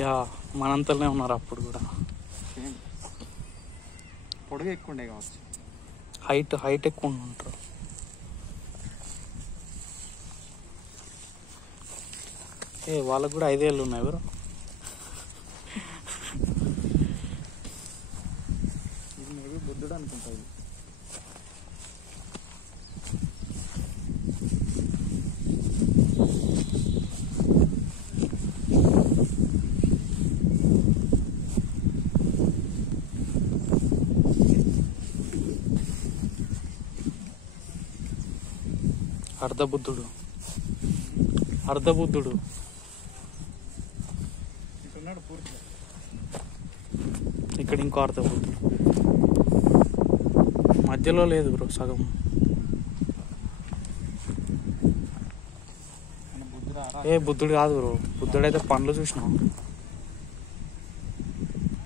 Yeah మనంతలోనే ఉన్నారు అప్పుడు కూడా. పొడుగు ఎక్కువ ఉండే కావచ్చు, హైట్ ఎక్కువ ఉంటారు. వాళ్ళకు కూడా 5 ఏళ్ళు ఉన్నాయి బ్రో. ఇది మేబీ బుద్ధుడు అనుకుంటా. ఇది అర్ధబుద్ధుడు. ఇటున్నాడు పూర్తిగా. ఇక్కడ ఇంకో అర్ధబుద్ధుడు మధ్యలో లేదు బ్రో, సగం. బుద్ధుడు కాదు బ్రో, బుద్ధుడు అయితే పండ్లు చూసినాం.